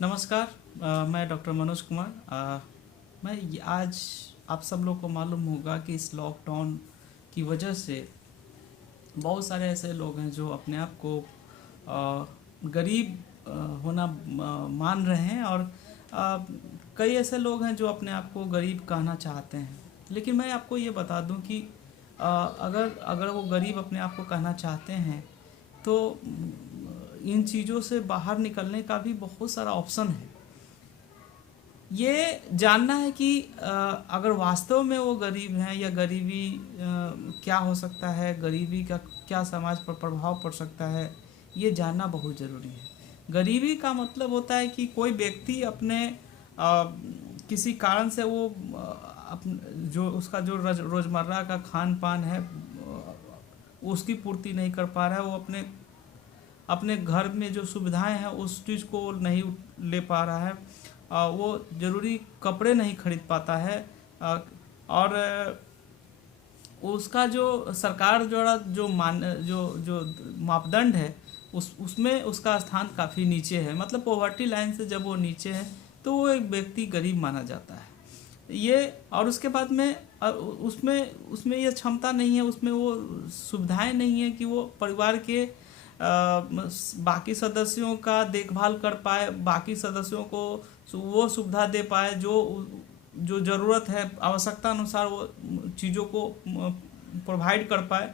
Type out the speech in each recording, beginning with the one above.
नमस्कार। मैं डॉक्टर मनोज कुमार। आज आप सब लोग को मालूम होगा कि इस लॉकडाउन की वजह से बहुत सारे ऐसे लोग हैं जो अपने आप को गरीब होना मान रहे हैं, और कई ऐसे लोग हैं जो अपने आप को गरीब कहना चाहते हैं। लेकिन मैं आपको ये बता दूं कि अगर अगर वो गरीब अपने आप को कहना चाहते हैं तो इन चीज़ों से बाहर निकलने का भी बहुत सारा ऑप्शन है। ये जानना है कि अगर वास्तव में वो गरीब हैं या गरीबी क्या हो सकता है, गरीबी का क्या समाज पर प्रभाव पड़ सकता है, ये जानना बहुत ज़रूरी है। गरीबी का मतलब होता है कि कोई व्यक्ति अपने किसी कारण से वो जो उसका जो रोज़मर्रा का खान पान है उसकी पूर्ति नहीं कर पा रहा है। वो अपने अपने घर में जो सुविधाएं हैं उस चीज़ को नहीं ले पा रहा है। वो ज़रूरी कपड़े नहीं खरीद पाता है। और उसका जो सरकार द्वारा जो मापदंड है उसमें उसका स्थान काफ़ी नीचे है। मतलब पॉवर्टी लाइन से जब वो नीचे है तो वो एक व्यक्ति गरीब माना जाता है। ये और उसके बाद में उसमें उसमें ये क्षमता नहीं है, उसमें वो सुविधाएं नहीं है कि वो परिवार के बाकी सदस्यों का देखभाल कर पाए, बाकी सदस्यों को वो सुविधा दे पाए जो जो ज़रूरत है, आवश्यकता अनुसार वो चीज़ों को प्रोवाइड कर पाए।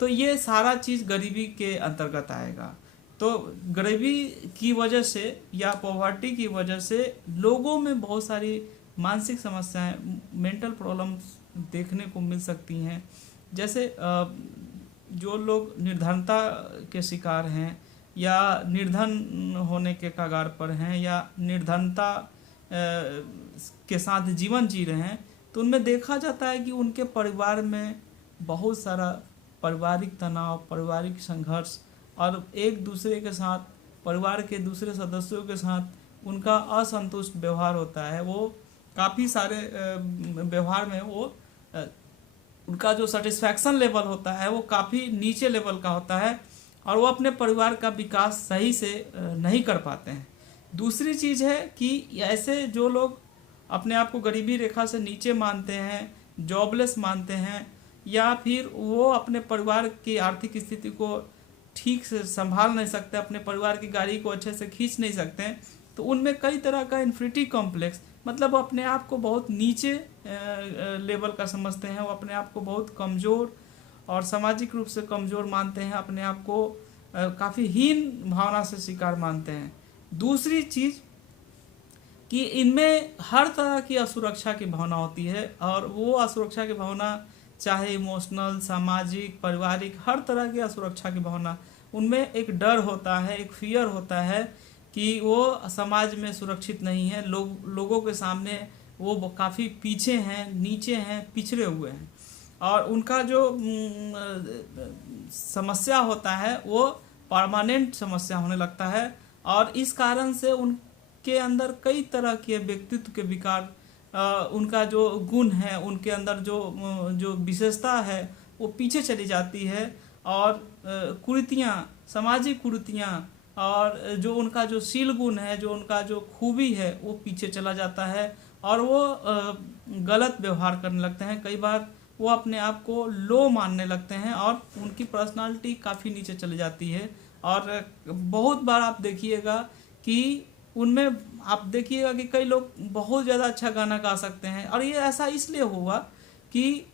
तो ये सारा चीज़ गरीबी के अंतर्गत आएगा। तो गरीबी की वजह से या पॉवर्टी की वजह से लोगों में बहुत सारी मानसिक समस्याएं, मेंटल प्रॉब्लम्स देखने को मिल सकती हैं। जैसे जो लोग निर्धनता के शिकार हैं या निर्धन होने के कगार पर हैं या निर्धनता के साथ जीवन जी रहे हैं, तो उनमें देखा जाता है कि उनके परिवार में बहुत सारा पारिवारिक तनाव, पारिवारिक संघर्ष और एक दूसरे के साथ, परिवार के दूसरे सदस्यों के साथ उनका असंतुष्ट व्यवहार होता है। वो काफ़ी सारे व्यवहार में वो उनका जो सेटिस्फैक्शन लेवल होता है वो काफ़ी नीचे लेवल का होता है और वो अपने परिवार का विकास सही से नहीं कर पाते हैं। दूसरी चीज़ है कि ऐसे जो लोग अपने आप को गरीबी रेखा से नीचे मानते हैं, जॉबलेस मानते हैं, या फिर वो अपने परिवार की आर्थिक स्थिति को ठीक से संभाल नहीं सकते, अपने परिवार की गाड़ी को अच्छे से खींच नहीं सकते, तो उनमें कई तरह का इन्फिनिटी कॉम्प्लेक्स, मतलब वो अपने आप को बहुत नीचे लेवल का समझते हैं, वो अपने आप को बहुत कमज़ोर और सामाजिक रूप से कमज़ोर मानते हैं, अपने आप को काफ़ी हीन भावना से शिकार मानते हैं। दूसरी चीज़ कि इनमें हर तरह की असुरक्षा की भावना होती है, और वो असुरक्षा की भावना चाहे इमोशनल, सामाजिक, पारिवारिक, हर तरह की असुरक्षा की भावना, उनमें एक डर होता है, एक फियर होता है कि वो समाज में सुरक्षित नहीं है, लोगों के सामने वो काफ़ी पीछे हैं, नीचे हैं, पिछड़े हुए हैं। और उनका जो समस्या होता है वो परमानेंट समस्या होने लगता है, और इस कारण से उनके अंदर कई तरह के व्यक्तित्व के विकार, उनका जो गुण है, उनके अंदर जो विशेषता है वो पीछे चली जाती है, और कुरीतियाँ, सामाजिक कुरीतियाँ, और जो उनका जो शील गुण है, जो उनका जो खूबी है वो पीछे चला जाता है, और वो गलत व्यवहार करने लगते हैं। कई बार वो अपने आप को लो मानने लगते हैं और उनकी पर्सनालिटी काफ़ी नीचे चली जाती है। और बहुत बार आप देखिएगा कि उनमें आप देखिएगा कि कई लोग बहुत ज़्यादा अच्छा गाना गा सकते हैं, और ये ऐसा इसलिए हुआ कि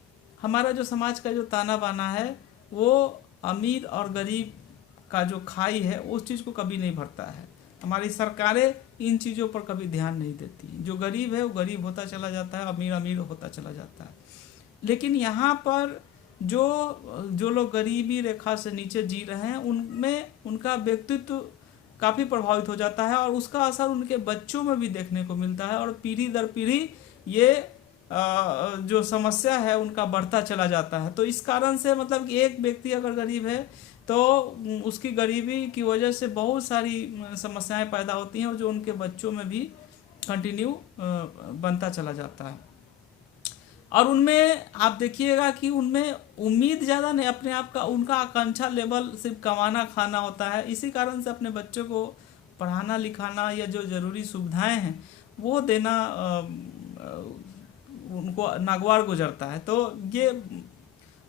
हमारा जो समाज का जो ताना बाना है वो अमीर और गरीब का जो खाई है उस चीज़ को कभी नहीं भरता है। हमारी सरकारें इन चीज़ों पर कभी ध्यान नहीं देती। जो गरीब है वो गरीब होता चला जाता है, अमीर अमीर होता चला जाता है। लेकिन यहाँ पर जो जो लोग गरीबी रेखा से नीचे जी रहे हैं उनमें उनका व्यक्तित्व काफ़ी प्रभावित हो जाता है, और उसका असर उनके बच्चों में भी देखने को मिलता है, और पीढ़ी दर पीढ़ी ये जो समस्या है उनका बढ़ता चला जाता है। तो इस कारण से मतलब कि एक व्यक्ति अगर गरीब है तो उसकी गरीबी की वजह से बहुत सारी समस्याएं पैदा होती हैं, और जो उनके बच्चों में भी कंटिन्यू बनता चला जाता है। और उनमें आप देखिएगा कि उनमें उम्मीद ज़्यादा नहीं, अपने आप का उनका आकांक्षा लेवल सिर्फ कमाना खाना होता है। इसी कारण से अपने बच्चों को पढ़ाना लिखाना या जो ज़रूरी सुविधाएं हैं वो देना उनको नागवार गुजरता है। तो ये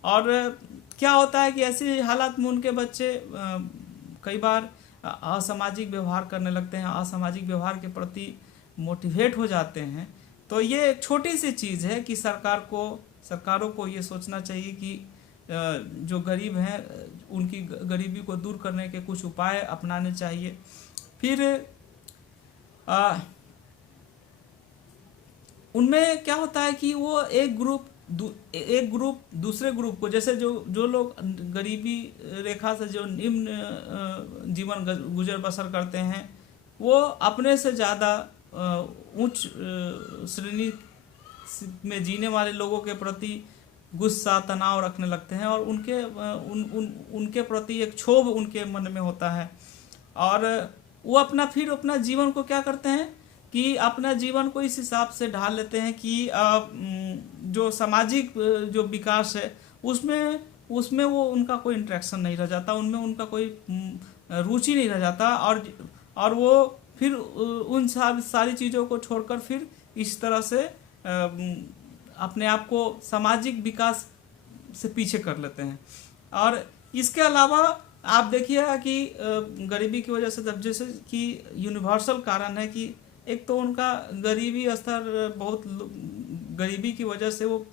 और क्या होता है कि ऐसी हालात में उनके बच्चे कई बार असामाजिक व्यवहार करने लगते हैं, असामाजिक व्यवहार के प्रति मोटिवेट हो जाते हैं। तो ये एक छोटी सी चीज़ है कि सरकारों को ये सोचना चाहिए कि जो गरीब हैं उनकी गरीबी को दूर करने के कुछ उपाय अपनाने चाहिए। फिर उनमें क्या होता है कि वो एक ग्रुप दूसरे ग्रुप को, जैसे जो लोग गरीबी रेखा से जो निम्न जीवन गुजर बसर करते हैं, वो अपने से ज़्यादा उच्च श्रेणी में जीने वाले लोगों के प्रति गुस्सा तनाव रखने लगते हैं और उनके प्रति एक क्षोभ उनके मन में होता है। और वो अपना जीवन को क्या करते हैं कि अपना जीवन को इस हिसाब से ढाल लेते हैं कि जो सामाजिक जो विकास है उसमें वो उनका कोई इंटरेक्शन नहीं रह जाता, उनमें उनका कोई रुचि नहीं रह जाता और वो फिर उन सारी चीज़ों को छोड़कर फिर इस तरह से अपने आप को सामाजिक विकास से पीछे कर लेते हैं। और इसके अलावा आप देखिएगा कि गरीबी की वजह से जैसे कि यूनिवर्सल कारण है कि एक तो उनका गरीबी स्तर बहुत, गरीबी की वजह से वो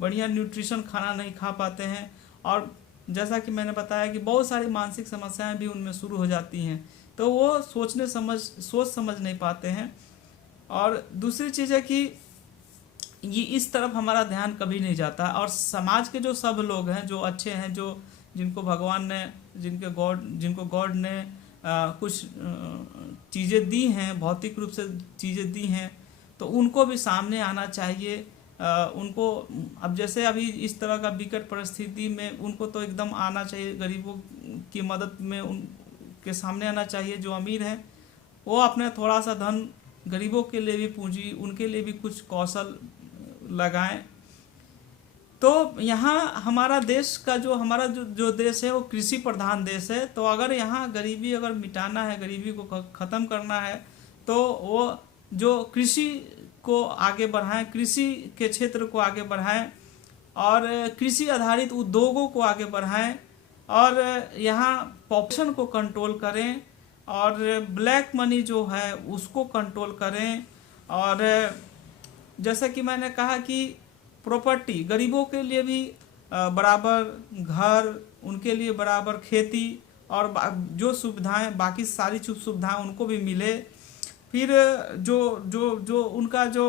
बढ़िया न्यूट्रिशन खाना नहीं खा पाते हैं और जैसा कि मैंने बताया कि बहुत सारी मानसिक समस्याएं भी उनमें शुरू हो जाती हैं। तो वो सोच समझ नहीं पाते हैं। और दूसरी चीज़ है कि ये इस तरफ हमारा ध्यान कभी नहीं जाता और समाज के जो सब लोग हैं जो अच्छे हैं, जो जिनको भगवान ने जिनको गॉड ने कुछ चीज़ें दी हैं, भौतिक रूप से चीज़ें दी हैं, तो उनको भी सामने आना चाहिए। उनको अब जैसे अभी इस तरह का विकट परिस्थिति में उनको तो एकदम आना चाहिए, गरीबों की मदद में उनके सामने आना चाहिए। जो अमीर हैं वो अपने थोड़ा सा धन गरीबों के लिए भी पूंजी, उनके लिए भी कुछ कौशल लगाएं। तो यहाँ हमारा देश का हमारा जो देश है वो कृषि प्रधान देश है। तो अगर यहाँ गरीबी अगर मिटाना है, गरीबी को ख़त्म करना है, तो वो जो कृषि को आगे बढ़ाएं, कृषि के क्षेत्र को आगे बढ़ाएं और कृषि आधारित उद्योगों को आगे बढ़ाएं और यहाँ पॉपुलेशन को कंट्रोल करें और ब्लैक मनी जो है उसको कंट्रोल करें। और जैसा कि मैंने कहा कि प्रॉपर्टी, गरीबों के लिए भी बराबर घर, उनके लिए बराबर खेती और जो सुविधाएं, बाकी सारी सुविधाएं उनको भी मिले। फिर जो उनका जो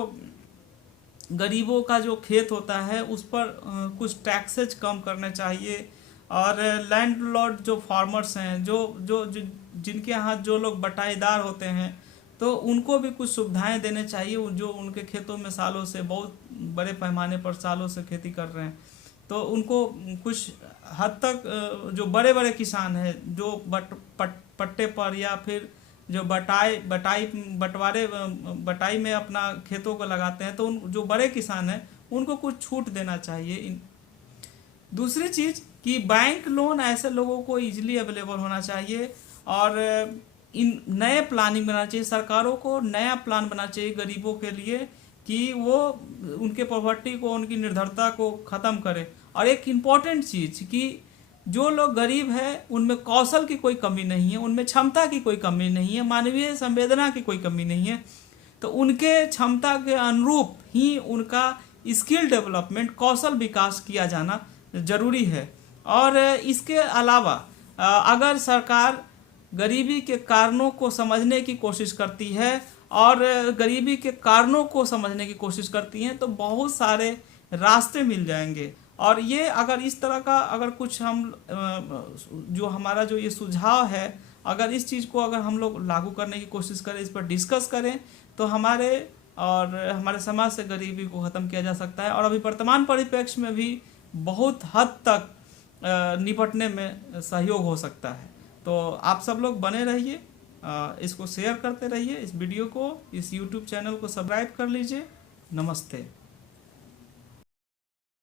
गरीबों का जो खेत होता है उस पर कुछ टैक्सेज कम करने चाहिए। और लैंडलॉर्ड जो फार्मर्स हैं, जो जिनके यहाँ जो लोग बटाईदार होते हैं, तो उनको भी कुछ सुविधाएं देने चाहिए, जो उनके खेतों में सालों से, बहुत बड़े पैमाने पर सालों से खेती कर रहे हैं। तो उनको कुछ हद तक जो बड़े बड़े किसान हैं जो पट्टे पर या फिर जो बटाई में अपना खेतों को लगाते हैं, तो जो बड़े किसान हैं उनको कुछ छूट देना चाहिए। दूसरी चीज़ कि बैंक लोन ऐसे लोगों को इजीली अवेलेबल होना चाहिए और इन नए प्लानिंग बनाना चाहिए। सरकारों को नया प्लान बनाना चाहिए गरीबों के लिए कि वो उनके पॉवर्टी को, उनकी निर्धरता को ख़त्म करें। और एक इम्पॉर्टेंट चीज़ कि जो लोग गरीब हैं उनमें कौशल की कोई कमी नहीं है, उनमें क्षमता की कोई कमी नहीं है, मानवीय संवेदना की कोई कमी नहीं है। तो उनके क्षमता के अनुरूप ही उनका स्किल डेवलपमेंट, कौशल विकास किया जाना ज़रूरी है। और इसके अलावा अगर सरकार गरीबी के कारणों को समझने की कोशिश करती है और गरीबी के कारणों को समझने की कोशिश करती हैं, तो बहुत सारे रास्ते मिल जाएंगे। और ये अगर इस तरह का अगर कुछ हम जो हमारा जो ये सुझाव है, अगर इस चीज़ को अगर हम लोग लागू करने की कोशिश करें, इस पर डिस्कस करें, तो हमारे समाज से गरीबी को ख़त्म किया जा सकता है। और अभी वर्तमान परिप्रेक्ष्य में भी बहुत हद तक निपटने में सहयोग हो सकता है। तो आप सब लोग बने रहिए, इसको शेयर करते रहिए, इस वीडियो को, इस YouTube चैनल को सब्सक्राइब कर लीजिए। नमस्ते।